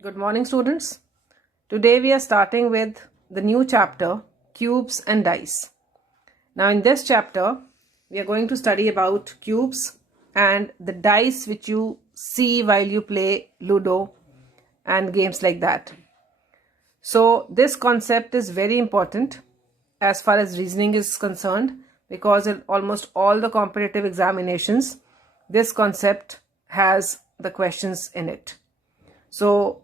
Good morning, students. Today we are starting with the new chapter, Cubes and Dice. Now in this chapter, we are going to study about cubes and the dice which you see while you play Ludo and games like that. So this concept is very important as far as reasoning is concerned, because in almost all the competitive examinations, this concept has the questions in it. So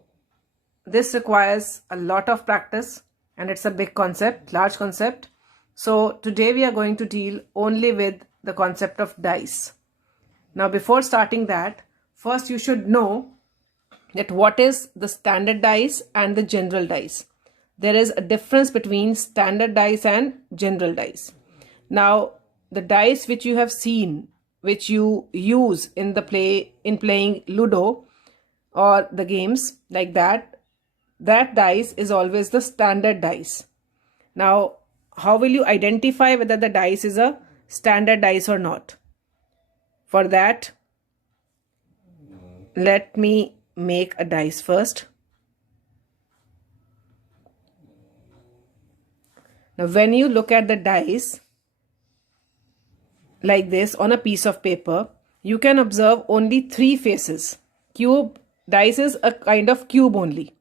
this requires a lot of practice and it's a big concept, large concept. So today we are going to deal only with the concept of dice. Now before starting that, first you should know that what is the standard dice and the general dice. There is a difference between standard dice and general dice. Now the dice which you have seen, which you use in playing Ludo or the games like that dice is always the standard dice. Now, how will you identify whether the dice is a standard dice or not? For that, let me make a dice first. Now, when you look at the dice like this on a piece of paper, you can observe only three faces. Dice is a kind of cube only.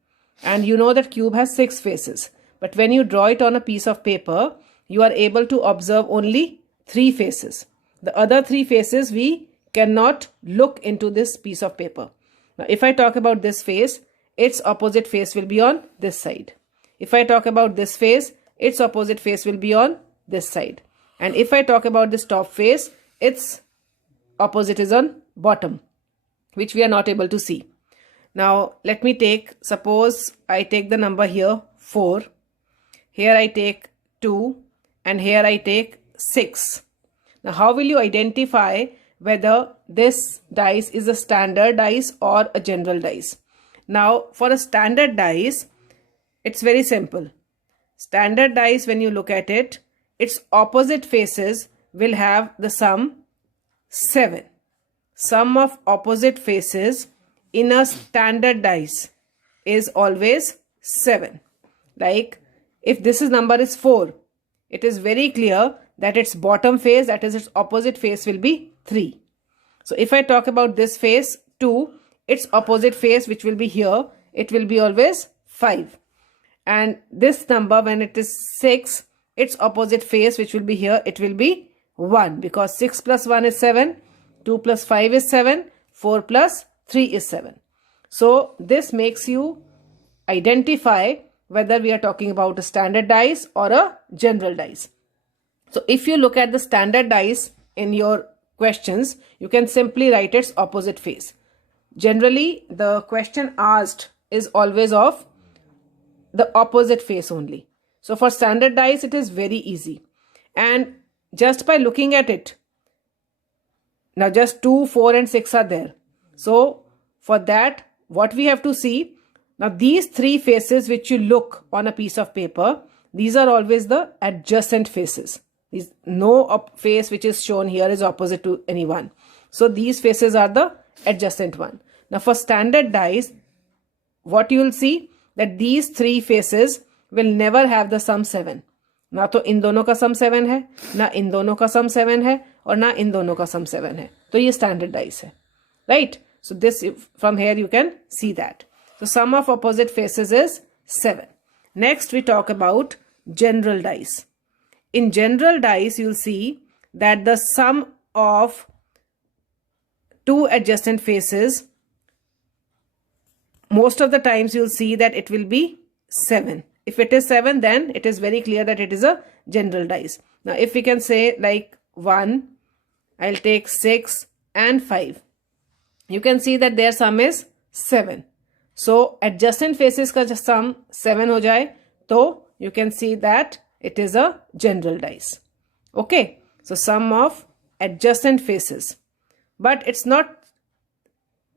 And you know that cube has 6 faces. But when you draw it on a piece of paper, you are able to observe only 3 faces. The other 3 faces, we cannot look into this piece of paper. Now, if I talk about this face, its opposite face will be on this side. If I talk about this face, its opposite face will be on this side. And if I talk about this top face, its opposite is on bottom, which we are not able to see. Now, let me suppose I take the number here 4, here I take 2, and here I take 6. Now, how will you identify whether this dice is a standard dice or a general dice? Now, for a standard dice, it's very simple. Standard dice, when you look at it, its opposite faces will have the sum 7. Sum of opposite faces in a standard dice is always 7. Like if this number is 4, it is very clear that its bottom face, that is its opposite face, will be 3. So if I talk about this face 2, its opposite face, which will be here, it will be always 5. And this number, when it is 6, its opposite face, which will be here, it will be 1, because 6 plus 1 is 7, 2 plus 5 is 7, 4 plus 3 is 7. So this makes you identify whether we are talking about a standard dice or a general dice. So if you look at the standard dice in your questions, you can simply write its opposite face. Generally, the question asked is always of the opposite face only. So for standard dice, it is very easy. And just by looking at it, now just 2, 4 and 6 are there. So for that, what we have to see, now these 3 faces which you look on a piece of paper, these are always the adjacent faces. No face which is shown here is opposite to any one. So these faces are the adjacent one. Now for standard dice, what you will see, that these 3 faces will never have the sum 7. ना तो इन दोनों का सम 7 है, ना इन दोनों का सम 7 है, और ना इन दोनों का सम 7 है. तो ये standard dice है. Right? So this, from here you can see that. So sum of opposite faces is 7. Next we talk about general dice. In general dice, you'll see that the sum of 2 adjacent faces, most of the times you'll see that it will be 7. If it is 7, then it is very clear that it is a general dice. Now if we can say like 1, I'll take 6 and 5. You can see that their sum is 7. So adjacent faces ka sum 7 ho jaye, to you can see that it is a general dice. Okay. So sum of adjacent faces. But it's not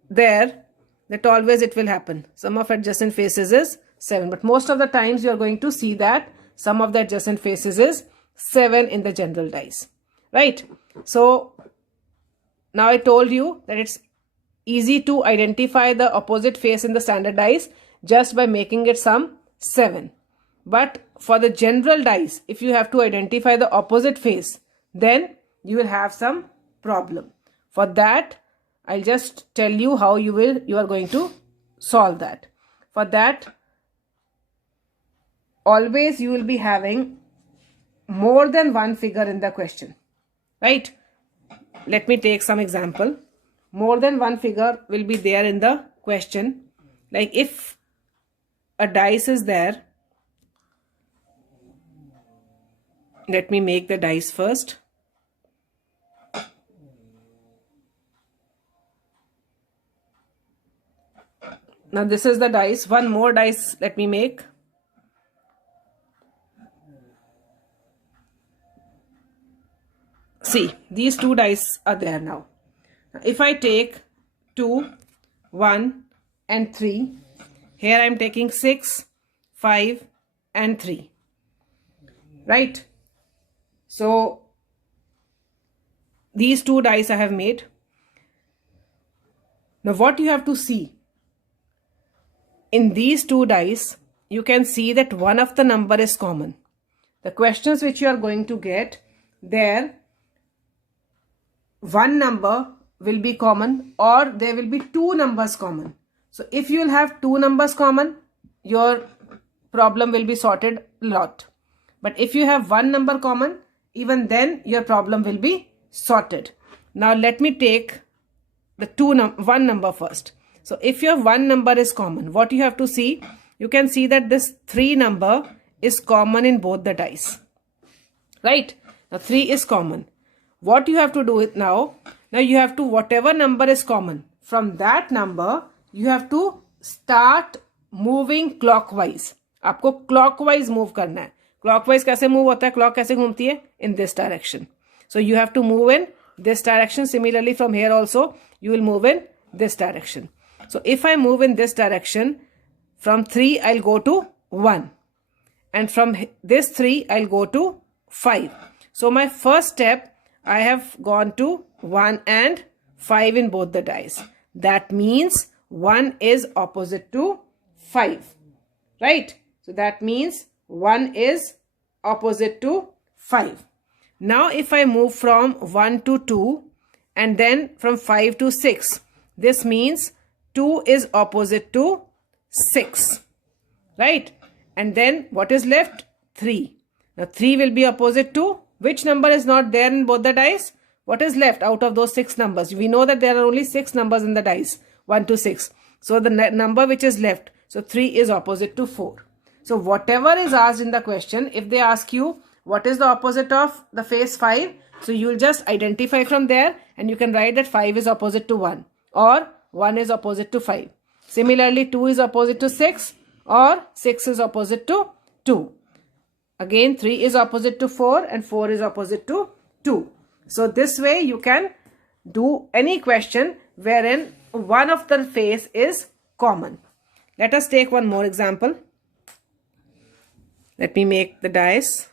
there that always it will happen. Sum of adjacent faces is 7. But most of the times you are going to see that sum of the adjacent faces is 7 in the general dice. Right? So now I told you that it's easy to identify the opposite face in the standard dice, just by making it sum 7. But for the general dice, if you have to identify the opposite face, then you will have some problem. For that, I'll just tell you how you are going to solve that. For that, always you will be having more than one figure in the question, right? Let me take some example. More than one figure will be there in the question. Like if a dice is there, let me make the dice first. Now this is the dice. One more dice let me make. See, these two dice are there now. If I take 2, 1 and 3, here I am taking 6, 5 and 3. Right? So, these two dice I have made. Now what you have to see, in these two dice, you can see that one of the number is common. The questions which you are going to get, there one number will be common or there will be two numbers common. So if you will have two numbers common, your problem will be sorted a lot. But if you have one number common, even then your problem will be sorted. Now let me take the one number first. So if your one number is common, what you have to see, you can see that this 3 number is common in both the dice. Right? Now 3 is common. What you have to do it now you have to, whatever number is common, from that number you have to start moving clockwise. आपको clockwise move करना है. Clockwise कैसे move होता है? Clock कैसे घूमती है? In this direction. So you have to move in this direction. Similarly from here also you will move in this direction. So if I move in this direction, from 3 I'll go to 1. And from this 3 I'll go to 5. So my first step, I have gone to 1 and 5 in both the dice. That means 1 is opposite to 5. Right? So that means 1 is opposite to 5. Now if I move from 1 to 2 and then from 5 to 6, this means 2 is opposite to 6. Right? And then what is left? 3. Now 3 will be opposite to which number is not there in both the dice? What is left out of those 6 numbers? We know that there are only 6 numbers in the dice, 1 to 6. So the number which is left, so 3 is opposite to 4. So whatever is asked in the question, if they ask you what is the opposite of the face 5, so you will just identify from there and you can write that 5 is opposite to 1 or 1 is opposite to 5. Similarly, 2 is opposite to 6 or 6 is opposite to 2. Again, 3 is opposite to 4 and 4 is opposite to 2. So this way you can do any question wherein one of the face is common. Let us take one more example. Let me make the dice.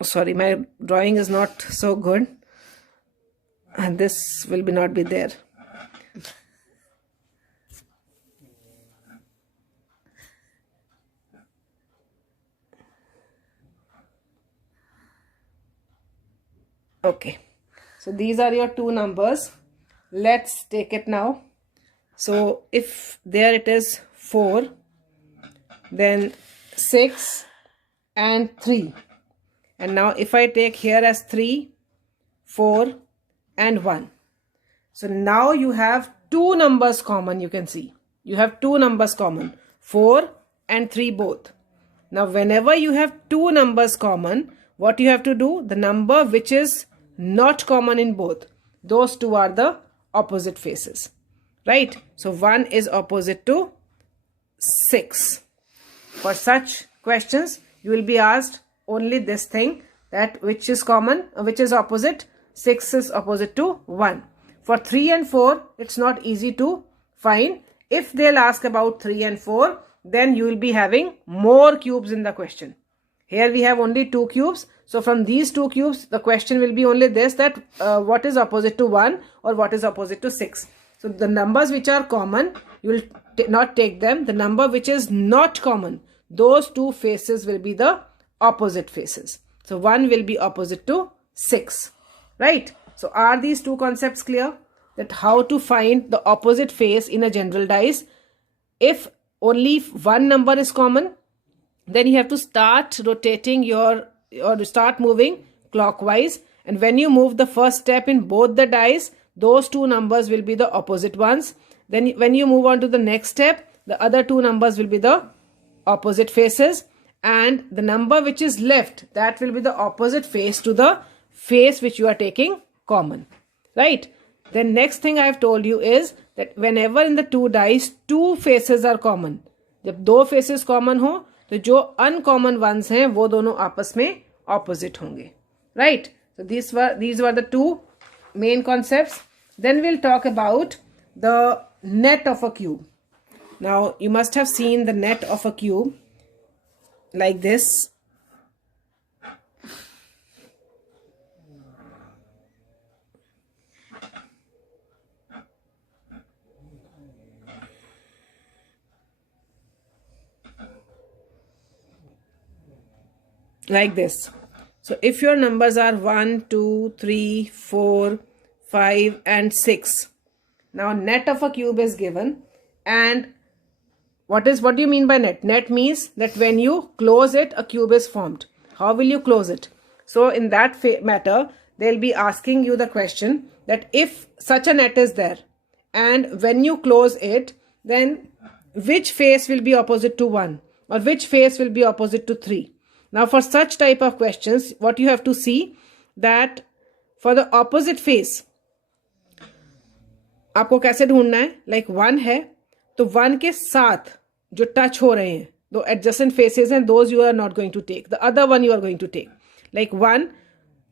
Oh, sorry, my drawing is not so good. And this will not be there. Okay, so these are your two numbers. Let's take it now. So if there it is 4, then 6 and 3. And now if I take here as 3, 4 and 1. So now you have two numbers common, you can see. You have two numbers common, 4 and 3 both. Now whenever you have two numbers common, what you have to do? The number which is not common in both, those two are the opposite faces. Right? So 1 is opposite to 6. For such questions, you will be asked only this thing, that which is common, which is opposite. 6 is opposite to 1. For 3 and 4, it's not easy to find. If they'll ask about 3 and 4, then you will be having more cubes in the question. Here we have only 2 cubes. So from these 2 cubes, the question will be only this, that what is opposite to 1 or what is opposite to 6. So the numbers which are common, you will not take them. The number which is not common, those 2 faces will be the opposite faces. So 1 will be opposite to 6, right? So are these 2 concepts clear? That how to find the opposite face in a general dice? If only one number is common, then you have to start rotating or start moving clockwise. And when you move the first step in both the dice, those 2 numbers will be the opposite ones. Then when you move on to the next step, the other 2 numbers will be the opposite faces. And the number which is left, that will be the opposite face to the face which you are taking common, right? Then next thing I have told you is that whenever in the 2 dice 2 faces are common, जब 2 faces common हो तो जो uncommon ones हैं वो दोनों आपस में opposite होंगे, right? So these were the 2 main concepts. Then we'll talk about the net of a cube. Now you must have seen the net of a cube like this. Like this. So if your numbers are 1, 2, 3, 4, 5 and 6. Now net of a cube is given, and what do you mean by net? Net means that when you close it, a cube is formed. How will you close it? So in that matter, they'll be asking you the question that if such a net is there and when you close it, then which face will be opposite to 1 or which face will be opposite to 3? Now for such type of questions, what you have to see that for the opposite face, आपको कैसे ढूंढना है? Like 1 है तो 1 के साथ जो touch हो रहे हैं, दो adjacent faces हैं, those you are not going to take. The other one you are going to take. Like 1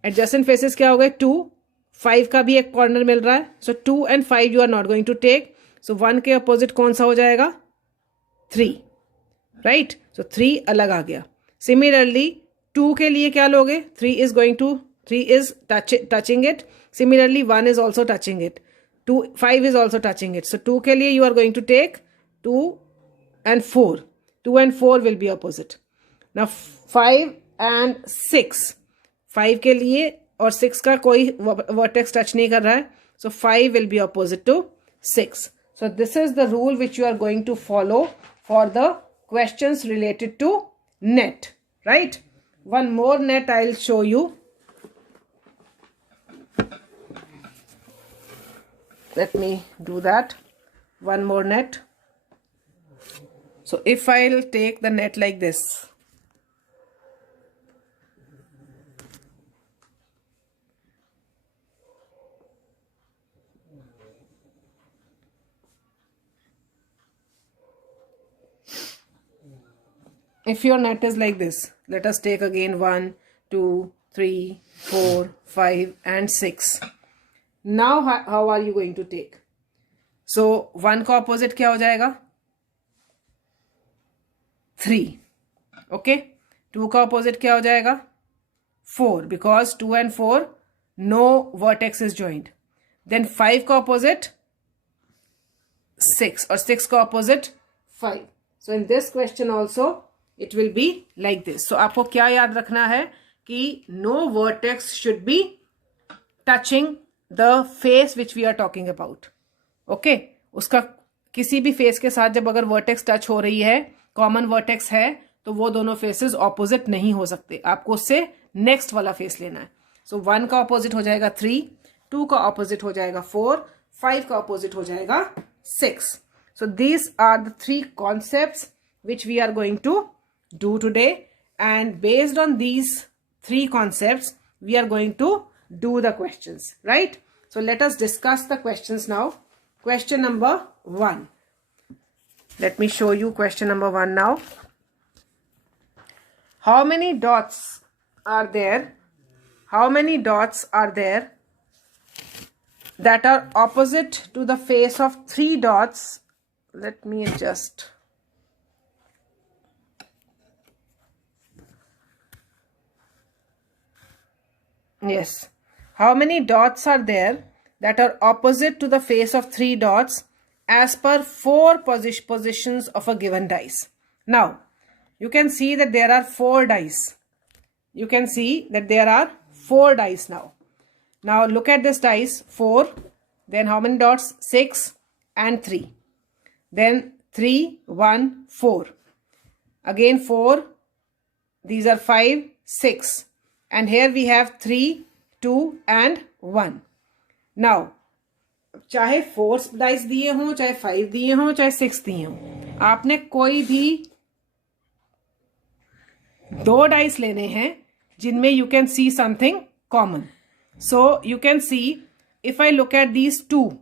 adjacent faces क्या हो गए? 2, 5 का भी एक corner मिल रहा है. So 2 and 5 you are not going to take. So 1 के opposite कौन सा हो जाएगा? 3, right? So 3 अलग आ गया. Similarly 2 के लिए क्या लोगे? 3 is touching it. Similarly 1 is also touching it. 5 is also touching it. So 2 के लिए you are going to take 2 and 4. 2 and 4 will be opposite. Now 5 and 6. 5 के लिए और 6 का कोई vertex touch नहीं कर रहा है. So 5 will be opposite to 6. So this is the rule which you are going to follow for the questions related to net, right? One more net I'll show you. Let me do that. One more net. So if I'll take the net like this, if your net is like this, let us take again 1, 2, 3, 4, 5 and 6. Now how are you going to take? So 1 का opposite क्या हो जाएगा? 3. Okay. 2 का opposite क्या हो जाएगा? 4, because 2 and 4 no vertex is joined. Then 5 का opposite 6 or 6 का opposite 5. So in this question also it will be like this. So आपको क्या याद रखना है कि no vertex should be touching the face which we are talking about. Okay, उसका किसी भी face के साथ जब अगर vertex touch हो रही है, common vertex है, तो वो दोनों faces opposite नहीं हो सकते. आपको उससे next वाला face लेना है. So 1 का opposite हो जाएगा 3, 2 का opposite हो जाएगा 4, 5 का opposite हो जाएगा 6. So these are the 3 concepts which we are going to do today, and based on these 3 concepts we are going to do the questions, right? So let us discuss the questions now. Question number 1. Let me show you question number 1 now. How many dots are there? How many dots are there that are opposite to the face of 3 dots? Let me adjust. Yes. How many dots are there that are opposite to the face of 3 dots as per 4 positions of a given dice? Now, you can see that there are 4 dice. You can see that there are 4 dice now. Now, look at this dice, 4. Then how many dots? 6 and 3. Then 3, 1, 4. Again 4. These are 5, 6. And here we have 3, 2 and 1. Now, चाहे 4 dice दिए हों, चाहे 5 दिए हों, चाहे 6 दिए हों, आपने कोई भी 2 डाइस लेने हैं जिनमें you can see something common. So, you can see if I look at these 2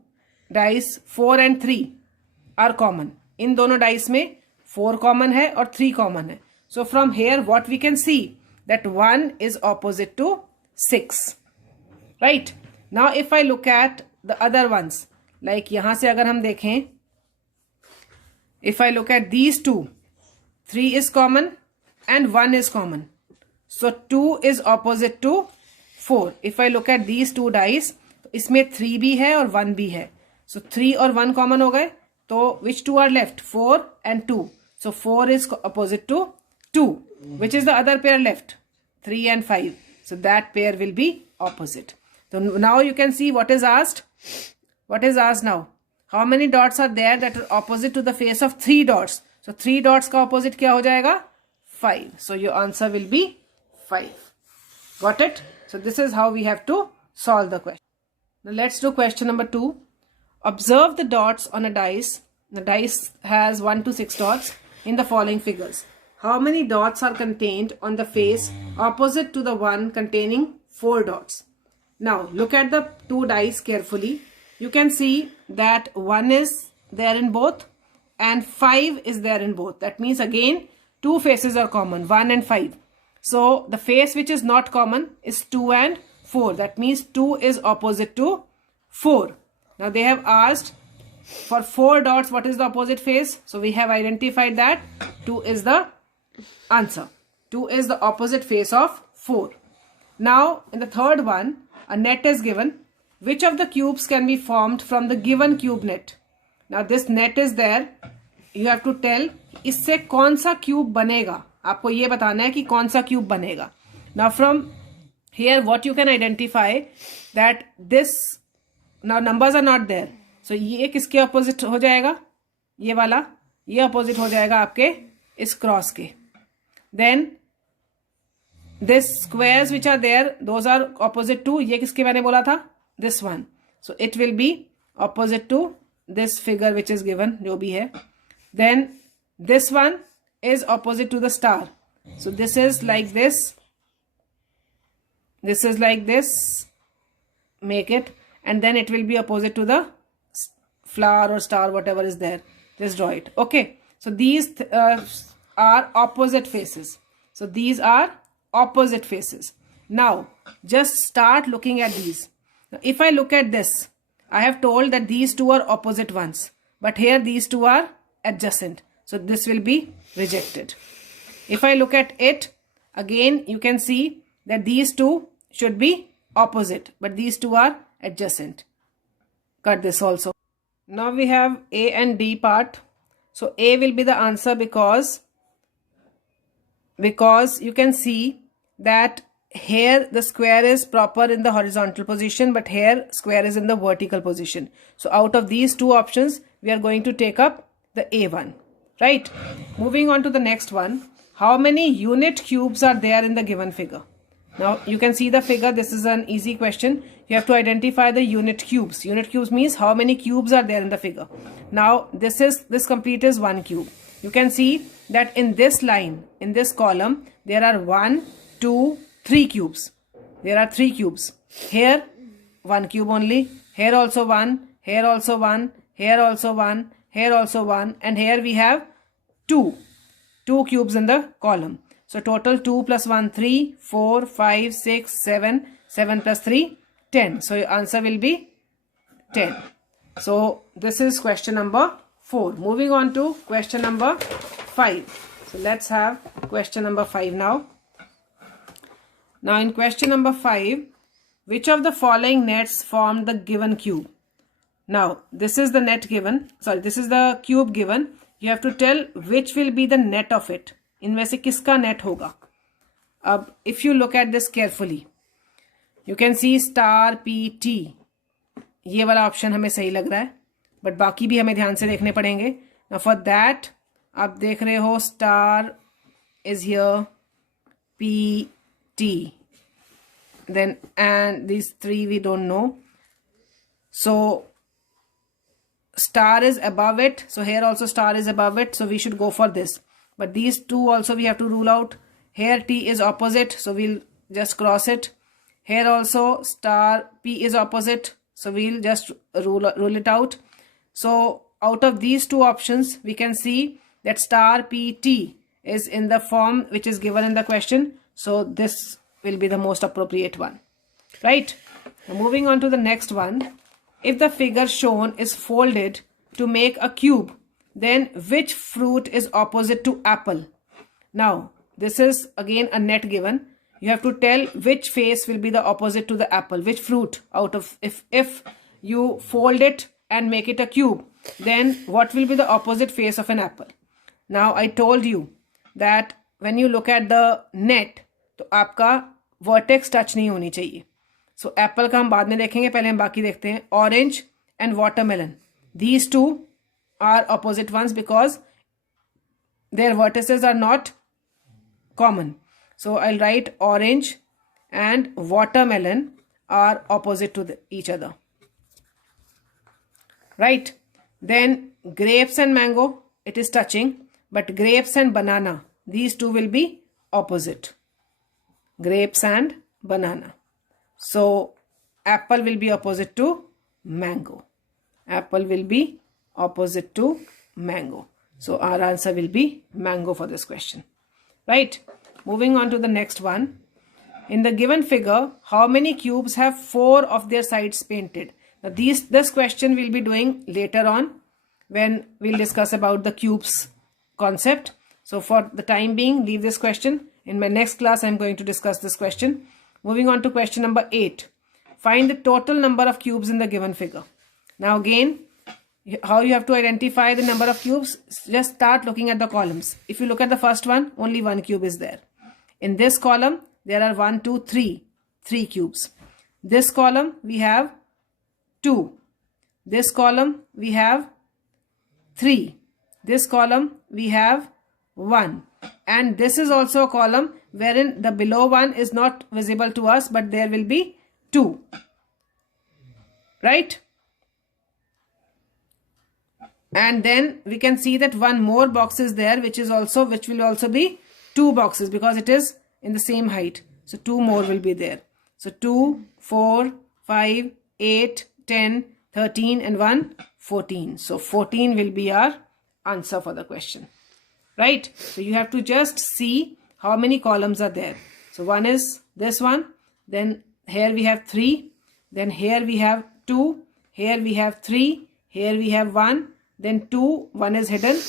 dice, 4 and 3 are common. इन दोनों डाइस में 4 common है और 3 common है. So, from here what we can see that 1 is opposite to 6. Right? Now, if I look at the other ones, like यहाँ से अगर हम देखें, if I look at these 2, 3 is common and 1 is common. So, 2 is opposite to 4. If I look at these 2 dice, इसमें 3 भी है और 1 भी है. So, 3 और 1 common हो गए. तो which 2 are left? 4 and 2. So, 4 is opposite to 2. Which is the other pair left? 3 and 5. So, that pair will be opposite. So, now you can see what is asked. What is asked now? How many dots are there that are opposite to the face of 3 dots? So, 3 dots का opposite क्या हो जाएगा? 5. So, your answer will be 5. Got it? So, this is how we have to solve the question. Now, let's do question number 2. Observe the dots on a dice. The dice has 1 to 6 dots in the following figures. How many dots are contained on the face opposite to the one containing 4 dots? Now, look at the 2 dice carefully. You can see that 1 is there in both and 5 is there in both. That means again 2 faces are common, 1 and 5. So, the face which is not common is 2 and 4. That means 2 is opposite to 4. Now, they have asked for 4 dots what is the opposite face. So, we have identified that 2 is the answer. 2 is the opposite face of 4. Now, in the third one, a net is given. Which of the cubes can be formed from the given cube net? Now, this net is there. You have to tell इससे कौन सा cube बनेगा. आपको ये बताना है कि कौन सा cube बनेगा. Now, from here, what you can identify that this, now numbers are not there. So, ये किसके opposite हो जाएगा? ये वाला, ये opposite हो जाएगा आपके इस cross के. Then, this squares which are there, those are opposite to, ये किसके मैंने बोला था? This one. So, it will be opposite to this figure which is given, जो भी है. Then, this one is opposite to the star. So, this is like this. This is like this. Make it. And then it will be opposite to the flower or star, whatever is there. Just draw it. Okay. So, these are opposite faces. So, these are opposite faces. Now, just start looking at these. Now, if I look at this, I have told that these 2 are opposite ones. But here these 2 are adjacent. So, this will be rejected. If I look at it, again you can see that these 2 should be opposite. But these 2 are adjacent. Cut this also. Now, we have A and D part. So, A will be the answer because you can see that here the square is proper in the horizontal position, but here square is in the vertical position. So, out of these 2 options, we are going to take up the A one. Right? Moving on to the next one. How many unit cubes are there in the given figure? Now, you can see the figure. This is an easy question. You have to identify the unit cubes. Unit cubes means how many cubes are there in the figure. Now, this complete is 1 cube. You can see that in this line, in this column, there are 1, 2, 3 cubes. There are 3 cubes. Here, 1 cube only. Here also 1. Here also 1. Here also 1. Here also 1. And here we have 2. 2 cubes in the column. So, total 2 plus 1, 3, 4, 5, 6, 7. 7 plus 3, 10. So, your answer will be 10. So, this is question number 4. Moving on to question number 5. So, let's have question number 5 now. Now, in question number 5, which of the following nets formed the given cube? Now, this is the net given, sorry, this is the cube given. You have to tell which will be the net of it. इनमें से किसका net होगा? अब, if you look at this carefully, you can see star PT. ये वाला option हमें सही लग रहा है, बट बाकी भी हमें ध्यान से देखने पड़ेंगे. Now for that, आप देख रहे हो star is here, PT. Then and these three we don't know. So star is above it, so here also star is above it, so we should go for this. But these two also we have to rule out. Here T is opposite, so we'll just cross it. Here also star P is opposite, so we'll just rule it out. So out of these two options, we can see that star PT is in the form which is given in the question. So this will be the most appropriate one, right? Now moving on to the next one. If the figure shown is folded to make a cube, then which fruit is opposite to apple? Now, this is again a net given. You have to tell which face will be the opposite to the apple, which fruit out of, if you fold it and make it a cube, then what will be the opposite face of an apple? Now, I told you that when you look at the net, तो आपका vertex touch नहीं होनी चाहिए. So apple का हम बाद में देखेंगे, पहले हम बाकी देखते हैं. Orange and watermelon. These two are opposite ones because their vertices are not common. So I'll write orange and watermelon are opposite to each other. Right? Then grapes and mango, it is touching. But grapes and banana, these two will be opposite. Grapes and banana. So apple will be opposite to mango. Apple will be opposite to mango. So our answer will be mango for this question. Right? Moving on to the next one. In the given figure, how many cubes have 4 of their sides painted? Now this question we'll be doing later on when we'll discuss about the cubes concept. So for the time being, leave this question. In my next class, I'm going to discuss this question. Moving on to question number 8. Find the total number of cubes in the given figure. Now again, how you have to identify the number of cubes? Just start looking at the columns. If you look at the first one, only 1 cube is there. In this column, there are 1, 2, 3. 3 cubes. This column, we have 2. This column, we have 3. This column, we have 1. And this is also a column wherein the below one is not visible to us, but there will be 2. Right? And then we can see that one more box is there, which will also be 2 boxes because it is in the same height. So 2 more will be there. So 2, 4, 5, 8, 10, 13 and 1, 14. So 14 will be our answer for the question. Right? So you have to just see how many columns are there. So one is this one. Then here we have 3. Then here we have 2. Here we have 3. Here we have 1. Then 2. 1 is hidden.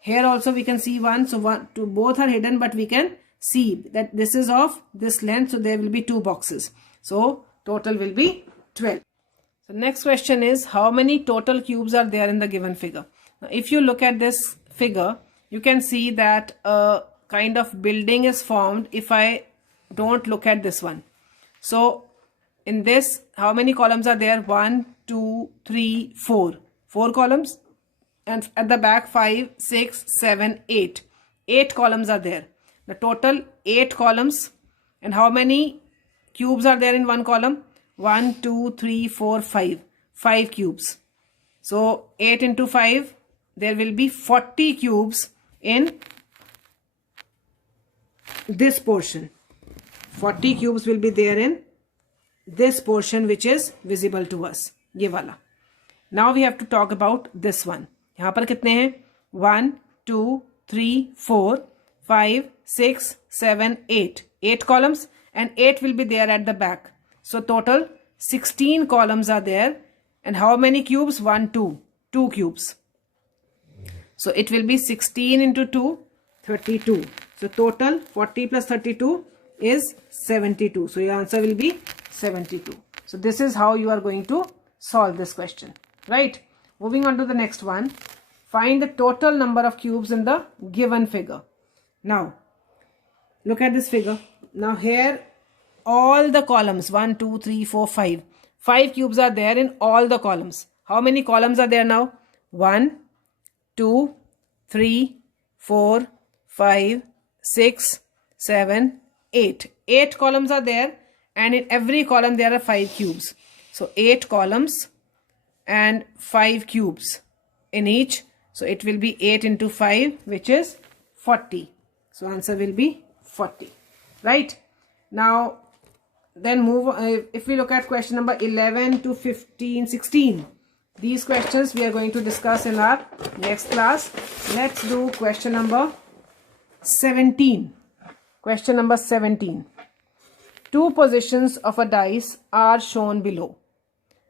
Here also we can see 1. So 1, 2, both are hidden, but we can see that this is of this length. So there will be 2 boxes. So total will be 12. So next question is, how many total cubes are there in the given figure? Now if you look at this figure, you can see that a kind of building is formed if I don't look at this one. So in this, how many columns are there? 1, 2, 3, 4. 4 columns. And at the back 5, 6, 7, 8. 8 columns are there. The total 8 columns. And how many cubes are there in one column? 1, 2, 3, 4, 5. 5 cubes. So 8 into 5, there will be 40 cubes in this portion. 40 cubes will be there in this portion which is visible to us. ये वाला. Now we have to talk about this one. यहाँ पर कितने हैं? 1, 2, 3, 4, 5, 6, 7, 8. 8 columns and 8 will be there at the back. So total 16 columns are there. And how many cubes? 1, 2. 2 cubes. So it will be 16 into 2, 32. So total 40 plus 32 is 72. So your answer will be 72. So this is how you are going to solve this question, right? Moving on to the next one. Find the total number of cubes in the given figure. Now, look at this figure. Now here, all the columns, 1, 2, 3, 4, 5. 5 cubes are there in all the columns. How many columns are there now? 1, 2, 3, 4, 5, 6, 7, 8. 8 columns are there, and in every column there are 5 cubes. So 8 columns and 5 cubes in each. So it will be 8 into 5, which is 40. So answer will be 40, right? Now, then move, if we look at question number 11 to 15, 16. These questions we are going to discuss in our next class. Let's do question number 17. Question number 17. 2 positions of a dice are shown below.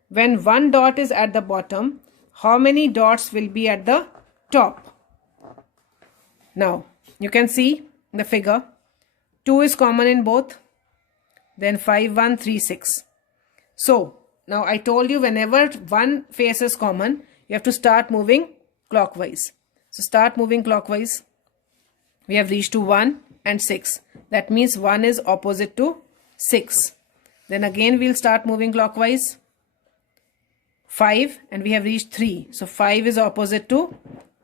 When one dot is at the bottom, how many dots will be at the top? Now, you can see the figure. 2 is common in both. Then 5, 1, 3, 6. So, now I told you whenever one face is common, you have to start moving clockwise. So, start moving clockwise. We have reached to 1 and 6. That means 1 is opposite to 6. Then again we'll start moving clockwise. 5, and we have reached 3. So 5 is opposite to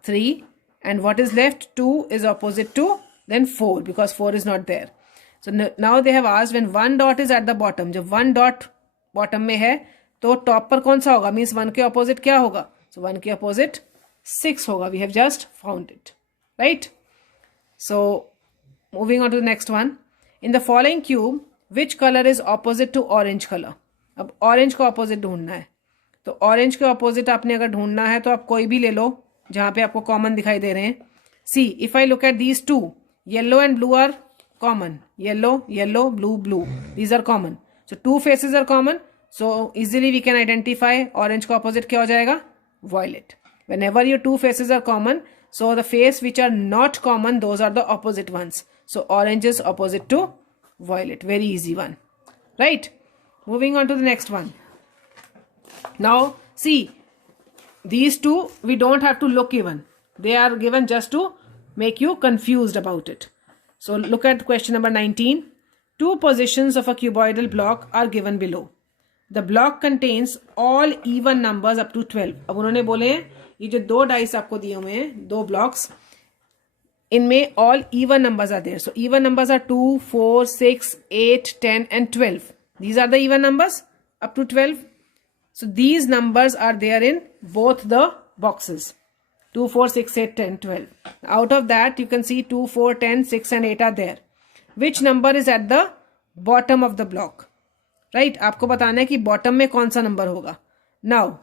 3, and what is left? 2 is opposite to then 4, because 4 is not there. So now they have asked when one dot is at the bottom. जब one dot bottom में है तो top पर कौन सा होगा? Means 1 के opposite क्या होगा? So 1 के opposite 6 होगा. We have just found it, right? So moving on to the next one. In the following cube, which color is opposite to orange color? अब orange का opposite ढूंढना है. तो orange के opposite आपने अगर ढूंढना है तो आप कोई भी ले लो जहां पे आपको common दिखाई दे रहे हैं. See, if I look at these two, yellow and blue are common. Yellow, yellow, blue, blue. These are common. So two faces are common. So easily we can identify orange का opposite क्या हो जाएगा? Violet. Whenever your two faces are common, so the face which are not common, those are the opposite ones. So orange is opposite to violet. Very easy one, right? Moving on to the next one. Now see, these two we don't have to look even. They are given just to make you confused about it. So look at question number 19. 2 positions of a cuboidal block are given below. The block contains all even numbers up to 12. अब उन्होंने बोले ये जो 2 dice आपको दिए हुए हैं, 2 blocks, इनमें all even numbers are there. So even numbers are 2, 4, 6, 8, 10 and 12. These are the even numbers up to 12. So these numbers are there in both the boxes. 2, 4, 6, 8, 10, 12. Out of that you can see 2, 4, 10, 6 and 8 are there. Which number is at the bottom of the block? Right? आपको बताना है कि bottom में कौन सा number होगा. Now,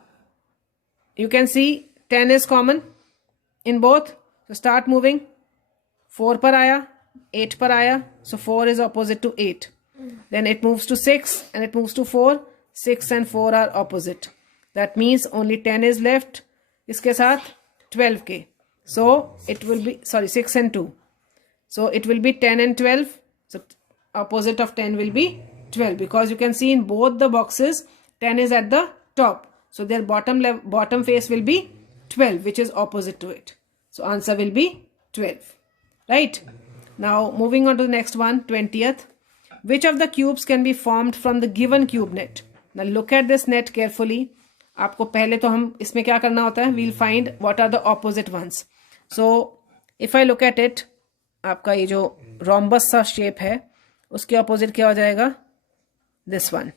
you can see 10 is common in both. So start moving. 4 पर आया, 8 पर आया. So 4 is opposite to 8. Then it moves to 6 and it moves to 4. 6 and 4 are opposite. That means only 10 is left. इसके साथ 12 के. So it will be, sorry, 6 and 2. So it will be 10 and 12. So opposite of 10 will be 12, because you can see in both the boxes 10 is at the top. So their bottom face will be 12, which is opposite to it. So answer will be 12. Right? Now moving on to the next one, 20th. Which of the cubes can be formed from the given cube net? Now look at this net carefully. आपको पहले तो हम इसमें क्या करना होता है? We'll find what are the opposite ones. So if I look at it, आपका ये जो rhombus सा shape है, उसके opposite क्या हो जाएगा? This one.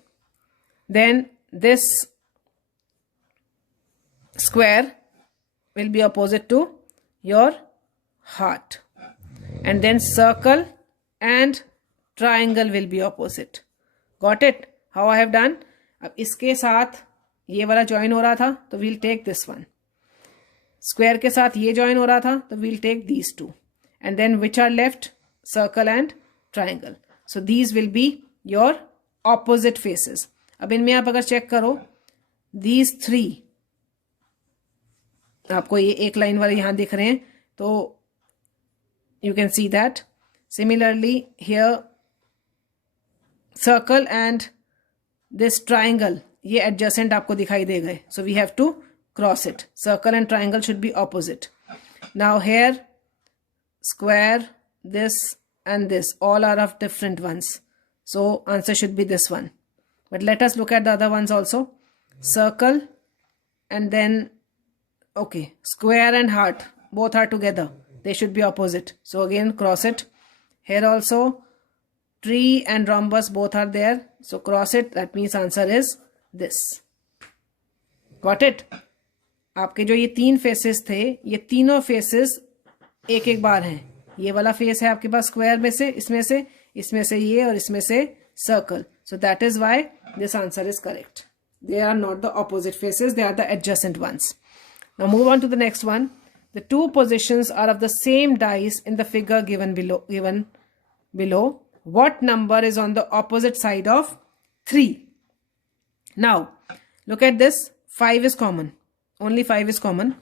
Then this square will be opposite to your heart. And then circle and triangle will be opposite. Got it? How I have done? अब इसके साथ ये वाला join हो रहा था, तो we'll take this one. Square के साथ ये join हो रहा था, तो we'll take these two. And then which are left? Circle and triangle. So these will be your opposite faces. अब इनमें आप अगर check करो, these three, आपको ये एक लाइन वाले यहाँ दिख रहे हैं, तो you can see that. Similarly here, circle and this triangle, ये adjacent आपको दिखाई दे गए. So we have to cross it. Circle and triangle should be opposite. Now here, square, this and this, all are of different ones. So answer should be this one. But let us look at the other ones also. Circle and then, okay, square and heart, both are together. They should be opposite. So again, cross it. Here also, tree and rhombus both are there. So cross it. That means answer is this. Got it? आपके जो ये तीन faces थे, ये तीनों faces एक एक बार हैं. ये वाला फेस है आपके पास स्क्वायर में से, इसमें से ये और इसमें से circle. So that is why this answer is correct. They are not the opposite faces, they are the adjacent ones. Now move on to the next one. The two positions are of the same dice in the figure given below. What number is on the opposite side of 3? Now look at this. 5 is common. Only 5 is common.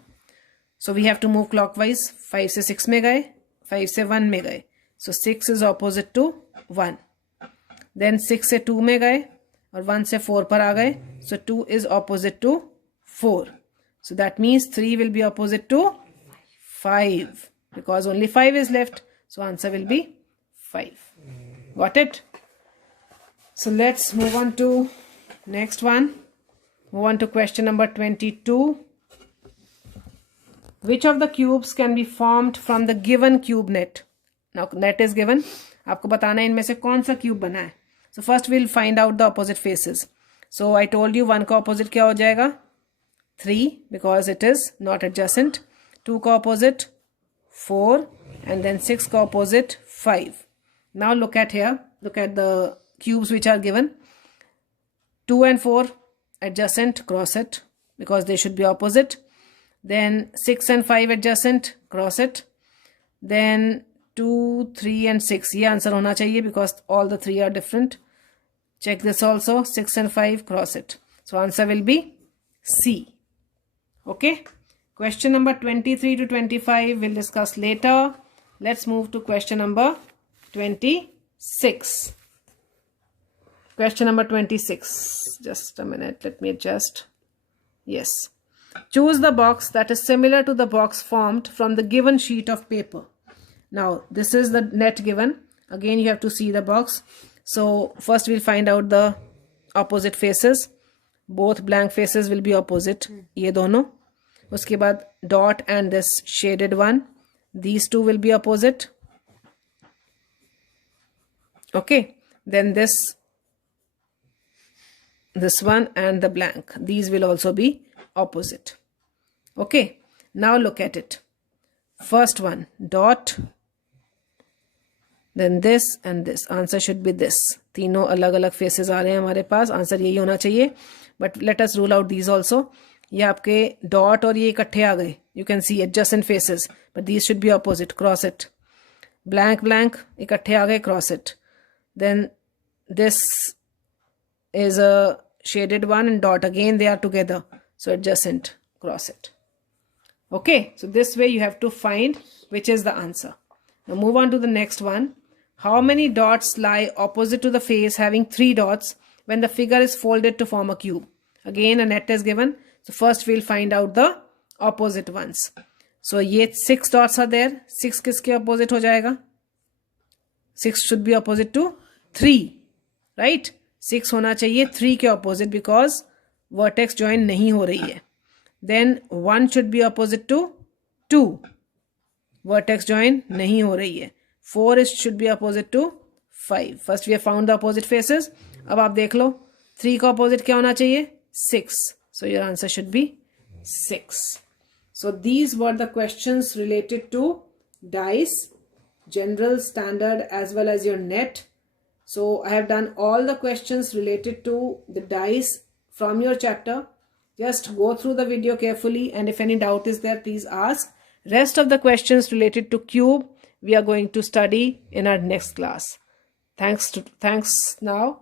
So we have to move clockwise. 5 से 6 में गए, 5 से 1 में गए. So 6 is opposite to 1. Then 6 से 2 में गए और 1 से 4 पर आ गए. So 2 is opposite to 4. So that means 3 will be opposite to 5 because only 5 is left. So answer will be 5. Got it? So let's move on to next one. Move on to question number 22. Which of the cubes can be formed from the given cube net? Now net is given. आपको बताना है इनमें से कौन सा cube बना है. So first we'll find out the opposite faces. So I told you 1 का opposite क्या हो जाएगा? 3 because it is not adjacent. 2 का opposite 4 and then 6 का opposite 5. Now look at here. Look at the cubes which are given. 2 and 4 adjacent, cross it because they should be opposite. Then 6 and 5 adjacent, cross it. Then 2, 3 and 6. ये answer होना चाहिए because all the 3 are different. Check this also. 6 and 5, cross it. So answer will be C. Okay. Question number 23 to 25 we'll discuss later. Let's move to question number 26. Question number 26. Just a minute. Let me adjust. Yes. Choose the box that is similar to the box formed from the given sheet of paper. Now, this is the net given. Again, you have to see the box. So, first we'll find out the opposite faces. Both blank faces will be opposite. ये दोनों. उसके बाद dot and this shaded one. These two will be opposite. Okay. Then this one and the blank. These will also be opposite. Okay. Now look at it. First one, dot. Then this and this. Answer should be this. तीनों अलग अलग faces आ रहे हैं हमारे पास. Answer यही होना चाहिए. But let us rule out these also. ये आपके dot और ये इकट्ठे आ गए. You can see adjacent faces. But these should be opposite. Cross it. Blank, blank. इकट्ठे आ गए. Cross it. Then this is a shaded one and dot. Again they are together. So adjacent. Cross it. Okay. So this way you have to find which is the answer. Now move on to the next one. How many dots lie opposite to the face having 3 dots when the figure is folded to form a cube? Again a net is given. So first we'll find out the opposite ones. So ये 6 dots are there. 6 किसके opposite हो जाएगा? 6 should be opposite to 3. Right? 6 होना चाहिए 3 के opposite because vertex join नहीं हो रही है. Then 1 should be opposite to 2. Vertex join नहीं हो रही है. 4 should be opposite to 5. First we have found the opposite faces. अब आप देख लो 3 का opposite क्या होना चाहिए? 6. So your answer should be 6. So these were the questions related to dice, general, standard as well as your net. So I have done all the questions related to the dice from your chapter. Just go through the video carefully and if any doubt is there, please ask. Rest of the questions related to cube we are going to study in our next class. Thanks now.